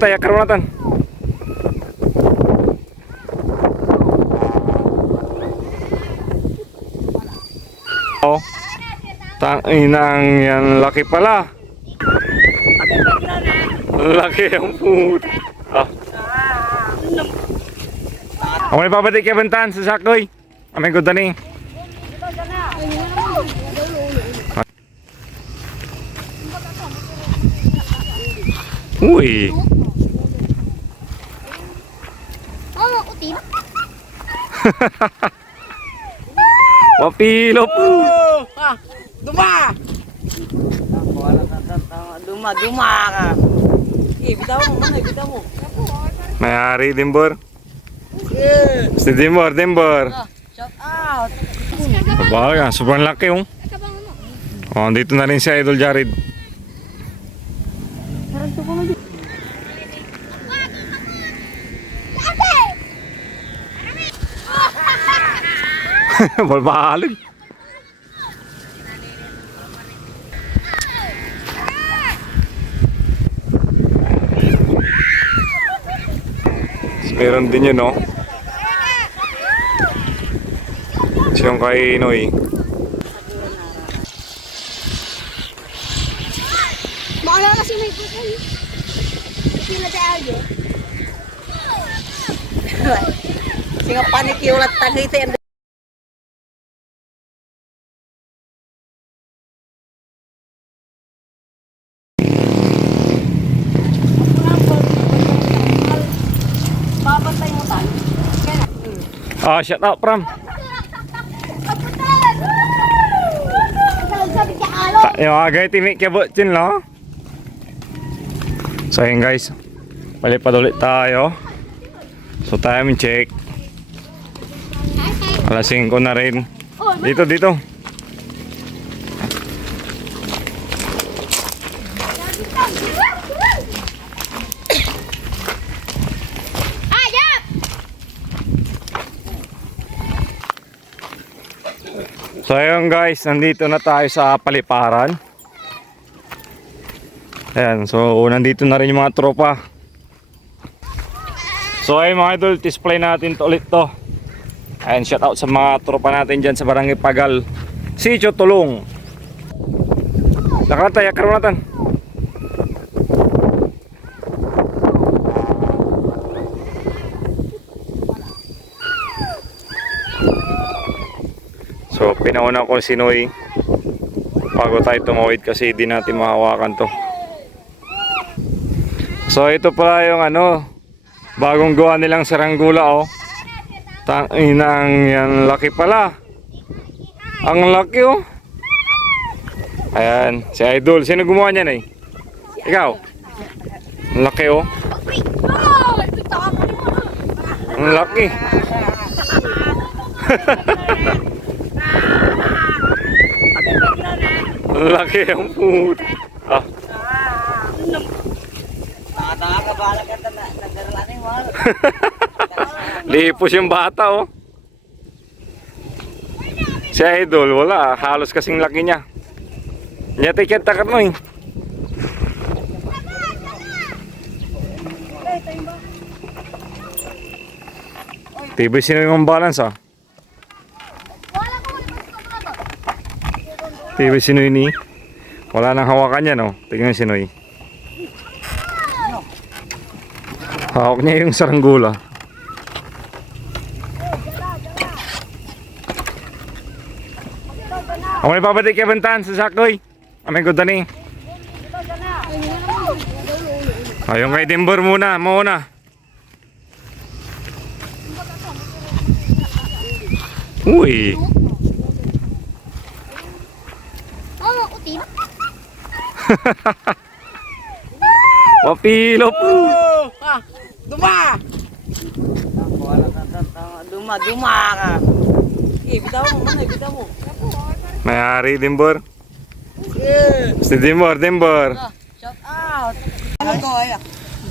Lakatay, karonatan. Oh. Tanginang yan, laki pala. Laki ang puto. Ah. Ako may papatik kay Bantan sa sakoy. Amay ko tani. Uy. Oh, utin. Mapilo po. Duma! Duma ka. Bitaw mo, bitaw mo. Mayari Dimbor. Si Dimbor. Shout out. Baga, sobrang laki oh. Oh, dito na rin si Idol Jared. Balbalog. Meron din yun, no? Siyong kay Noy. Maalala kasi may putol. Sila tayo. Singa panik yung ulat tagay. Babantay mo tayo. Ah, shut up, Pram. Yung agay timik kaya butchin, no? So yun guys, palipad ulit tayo. So time check. Alas 5 na rin. Dito. So ayun guys, nandito na tayo sa paliparan. Ayan, so nandito na rin yung mga tropa. So ayun mga idol, display natin to ulit to. Ayan, shout out sa mga tropa natin dyan sa Barangay Pagal, Sitio Tulong. Lakatay, karonatan. So pinauna ko si Noy bago tayo tumawid kasi di natin mahawakan to. So ito pala yung bagong gawa nilang saranggula oh. Tanginang yan, laki pala. Ang laki oh. Ayan, si Idol. Sino gumawa niyan eh? Ikaw? Ang laki oh. Ang laki. Laki ang puto. Ah. Nakakabala ka na nagdaralanin mo. Lipos yung bata oh. Si Idol wala, halos kasing laki niya. Nyate kita ka no eh. Tibay sino yung balance ah. Tibay sino ini. Wala nang hawakan niya no. Tingnan si Noy. Hawak niya yung saranggula. Ako may papatik kay Bantan sa sakoy. Amay ko tani. Ayun kay Dimbor muna. Uy. Oh, utin. Mapilo po. Duma! Duma ka. Bitaw mo, bitaw mo. Mayari Dimbor. Si Dimbor. Shout out. Ano ko ay?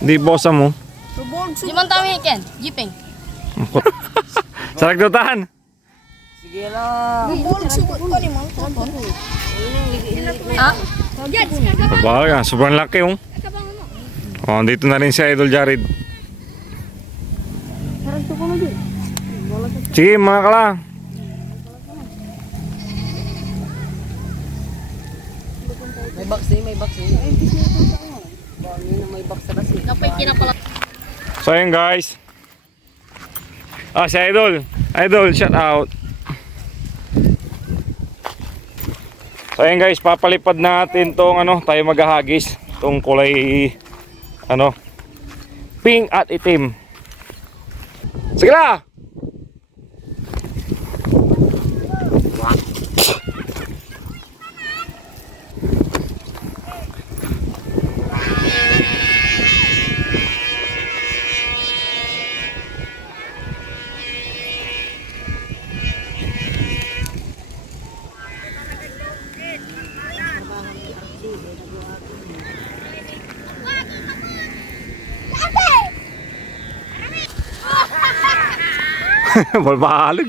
Di bosa mo. Di man tayo Ken, jipeng. Saragdutan. Sige lang. Ah? Baga, sobrang laki oh. Oh, dito na rin si Idol Jared. Sarang tuko mo din. Sige mga kala. May box eh, may box eh. Bangin na may box sa kasi. Kapay kinapala. So ayun guys. Si Idol. Idol, shout out. So ayun guys, papalipad natin tong tayo maghahagis. Tong kulay pink at itim. Sige na! Balbalig.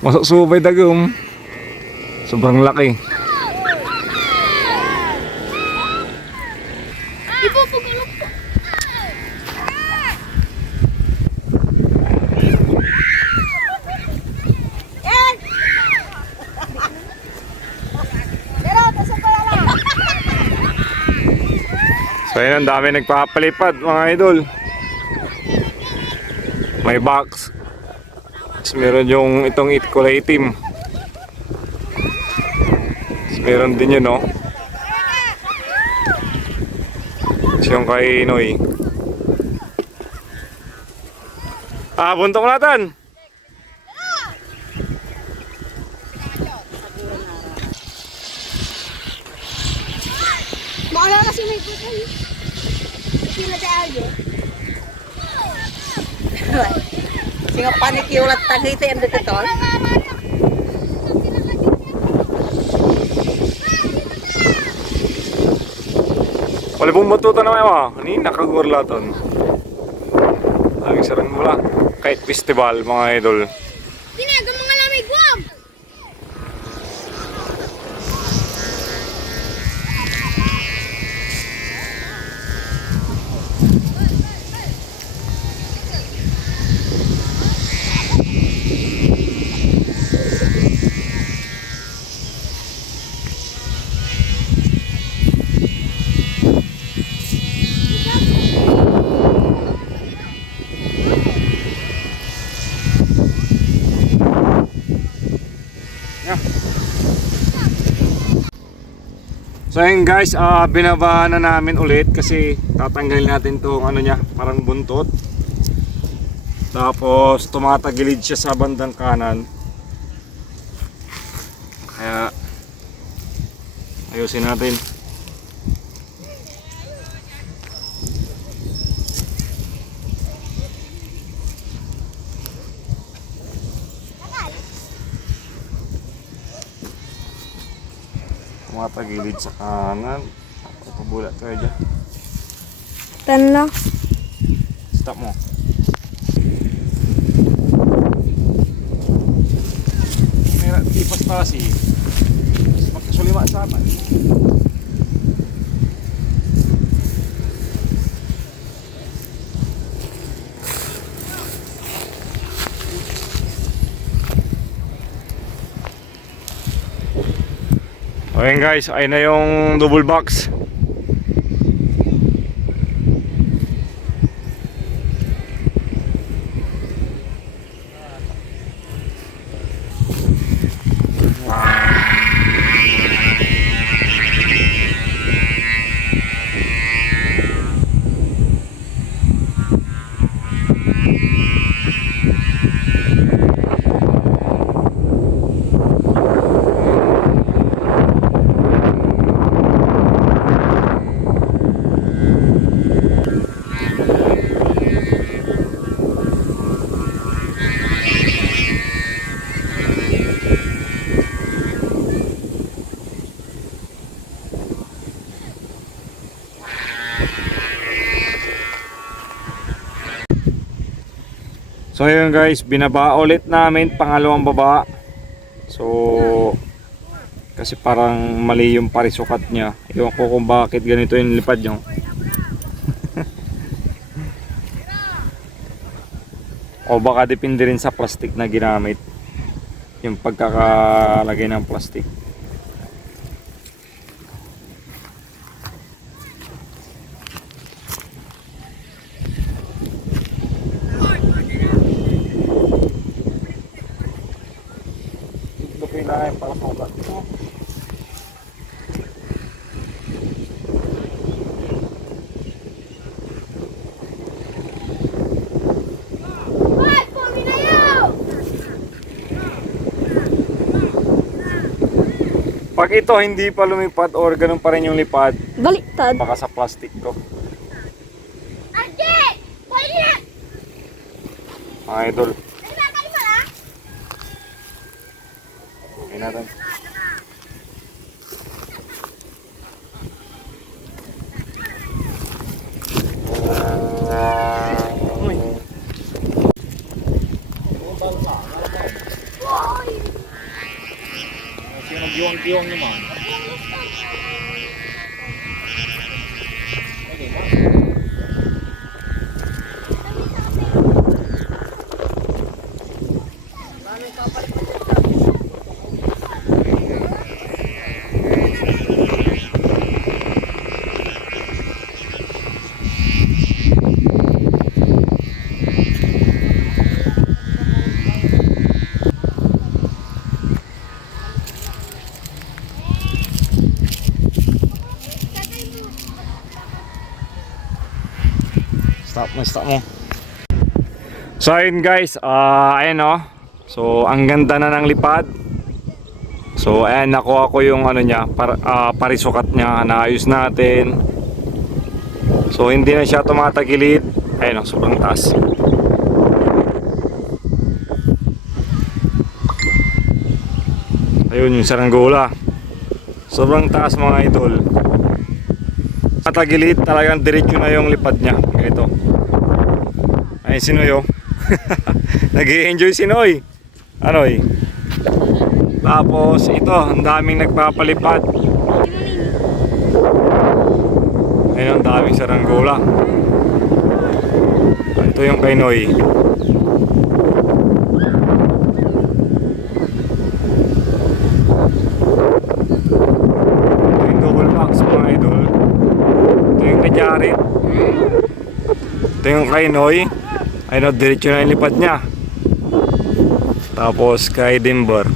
Masuk subay dagom. Sobrang laki. Ipupugulog ko. Yan! Pero, tasok ko lang. So ayun, ang dami nagpapalipad mga idol. May box. Tapos meron yung itong kulay itim. Tapos meron din yun Tapos yung kay Noy. Buntok natin. Maalala kasi may puso. Pila sa alyo. Singa panik yung ulat tagita yung detektor. Wala pong batuta na may Ini nakagurlaton. Laging sarang mula. Kahit festival mga idol. Tinaga mga lamig guwam. So ayun guys, binaba na namin ulit kasi tatanggalin natin tong niya, parang buntot. Tapos tumatagilid siya sa bandang kanan. Kaya ayusin natin. Tumatagilid sa kanan. Pabulat tayo dyan. Tan lang. Stop mo. Meron tipas pasi. Magkasulima sa atin. Okay guys, ayun na yung double box. So ayun guys, binaba ulit namin pangalawang baba. So Kasi parang mali yung parisukat niya. Ewan ko kung bakit ganito yung lipad nyo. O baka depende rin sa plastic na ginamit. Yung pagkakalagay ng plastic. Kailangan para sukat. Hoy, pumi na yun! Pag ito hindi pa lumipad or ganun pa rin yung lipad, Baliktad. baka sa plastic to. Ate! Pwede na! Mga idol. Ano ba? Kali mo na? Okay natin. Nagdiwang-diwang naman. Stop mo. So ayun guys, ayan o. So ang ganda na ng lipad. So ayan, nakuha ko yung ano niya, parisukat niya, naayos natin. So hindi na siya tumatagilid. Ayun o, sobrang taas. Ayun yung saranggola. Sobrang taas mga idol. Matagilid, talagang diretso na yung lipad niya. Ito. Ay, si Noy oh. Nag-i-enjoy si Noy. Anoy? Tapos ito, ang daming nagpapalipad. Ayun, ang daming saranggola. Ito yung kay Noy. Ito yung double box mga idol. Ito yung kay Jared. Ito yung kay Noy. Ayun, diretso na yung lipad niya. Tapos kay Dimber.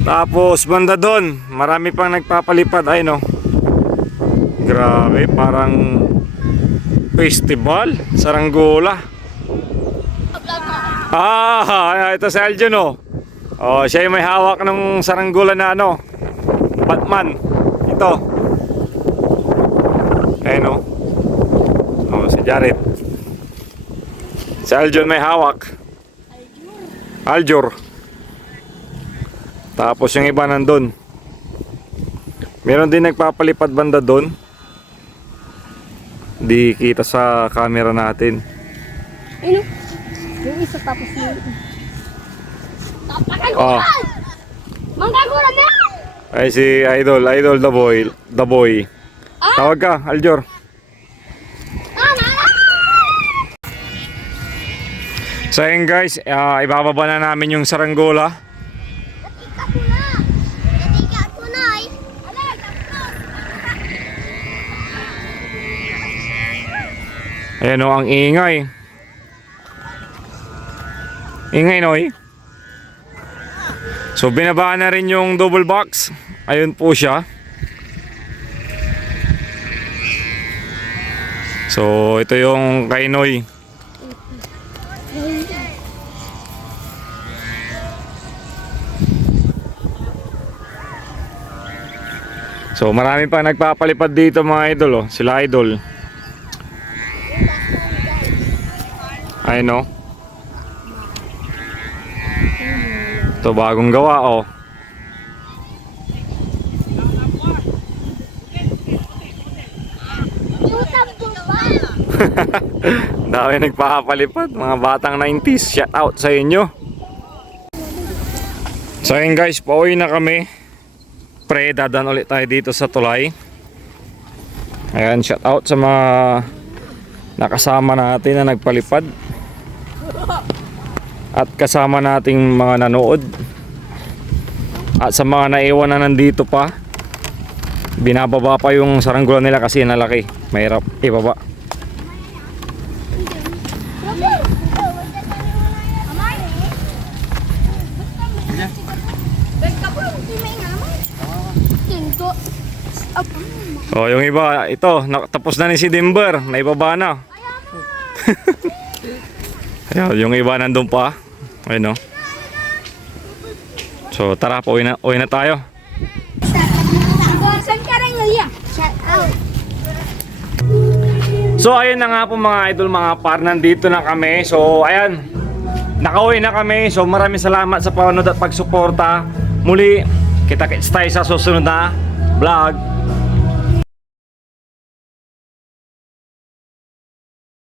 Tapos banda doon, marami pang nagpapalipad. Ayun, grabe, parang festival, saranggola. Ito si Aljon oh. Oh, siya yung may hawak ng saranggola na ano, Batman. Ito. Ayun oh. Oh, si Jared. Si Aljon may hawak. Aljur. Tapos yung iba nandun. Meron din nagpapalipad banda doon. Di kita sa camera natin. Ano? Yung isa tapos yun. Oh. Manggagura na! Ay si Idol the boy. Tawag ka, Aljur. So ayun guys, ibababa na namin yung saranggola. Natikat mo na! Natikat mo na eh! Alag! Ayan o, ang ingay. Ingay Noy. So binaba na rin yung double box. Ayun po siya. So ito yung kay Noy. So marami pa nagpapalipad dito mga idol oh. Sila Idol. Ayun oh. Ito bagong gawa oh. Dami nagpapalipad, mga batang 90s. Shout out sa inyo. So ayun guys, pauwi na kami. pre, dadan ulit tayo dito sa tulay. Ayan, shout out sa mga nakasama natin na nagpalipad. At kasama nating mga nanood. At sa mga naiwan na nandito pa, binababa pa yung saranggola nila kasi nalaki. Mahirap ibaba. Oh, yung iba, ito, tapos na ni si Dimber, naibaba na. Ayun, yung iba nandun pa. Ayun, no. So, tara, uwi na tayo. So, ayun na nga po mga idol, mga par, nandito na kami. So, ayan, nakauwi na kami. So, maraming salamat sa panonood at pagsuporta. Muli, kita-kits tayo sa susunod na vlog.